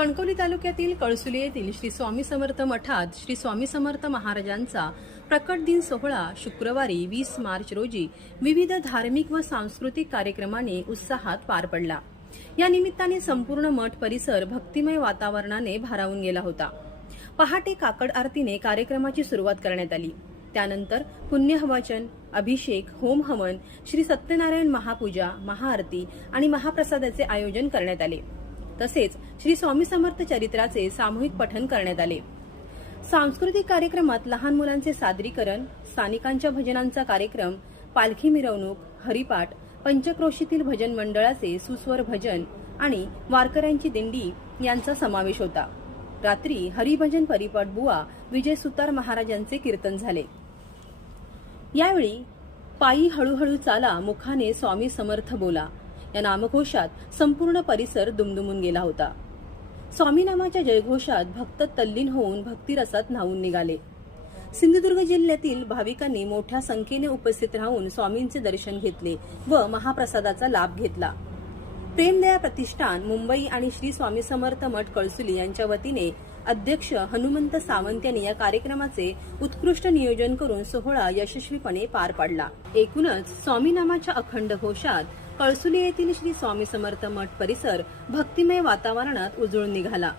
कणकवली तालुक्यातील कळसुली येथील श्री स्वामी समर्थ मठात श्री स्वामी समर्थ महाराजांचा प्रकट दिन सोहळा शुक्रवारी 20 मार्च रोजी विविध धार्मिक व सांस्कृतिक कार्यक्रमांनी उत्साहात पार पडला। या निमित्ताने संपूर्ण मठ परिसर भक्तिमय वातावरणाने भारावून गेला होता। पहाटे काकड आरतीने कार्यक्रमाची सुरुवात करण्यात आली। त्यानंतर पुण्यहवाचन, अभिषेक, होम हवन, श्री सत्यनारायण महापूजा, महाआरती आणि महाप्रसादाचे आयोजन करण्यात आले। तसेच श्री स्वामी समर्थ चरित्राचे सामूहिक पठण करण्यात आले। सांस्कृतिक कार्यक्रमात लहान मुलांचे सादरीकरण, स्थानिकांच्या भजनांचा कार्यक्रम, पालखी मिरवणूक, हरिपाठ, पंचक्रोशीतील भजन मंडळाचे सुस्वर भजन आणि वारकऱ्यांची दिंडी यांचा समावेश होता। रात्री हरिभजन परिपाठ बुवा विजय सुतार महाराजांचे कीर्तन झाले। यावेळी पायी हळूहळू चाला, मुखाने स्वामी समर्थ बोला या नामघोषात संपूर्ण परिसर दुमदुमून गेला होता। स्वामी नामाच्या जयघोषात भक्त तल्लीन होऊन भक्तिरसात न्हावून निघाले। सिंधुदुर्ग जिल्ह्यातील भाविकांनी मोठ्या संख्येने उपस्थित राहून स्वामींचे दर्शन घेतले व महाप्रसादाचा लाभ घेतला। प्रेमदया प्रतिष्ठान मुंबई आणि श्री स्वामी समर्थ मठ कळसुली यांच्या वतीने अध्यक्ष हनुमंत सावंत यांनी या कार्यक्रमाचे उत्कृष्ट नियोजन करून सोहळा यशस्वीपणे पार पाडला। एकूणच स्वामी नामाच्या अखंड घोषात कळसुली येथील श्री स्वामी समर्थ मठ परिसर भक्तिमय वातावरणात उजळून निघाला।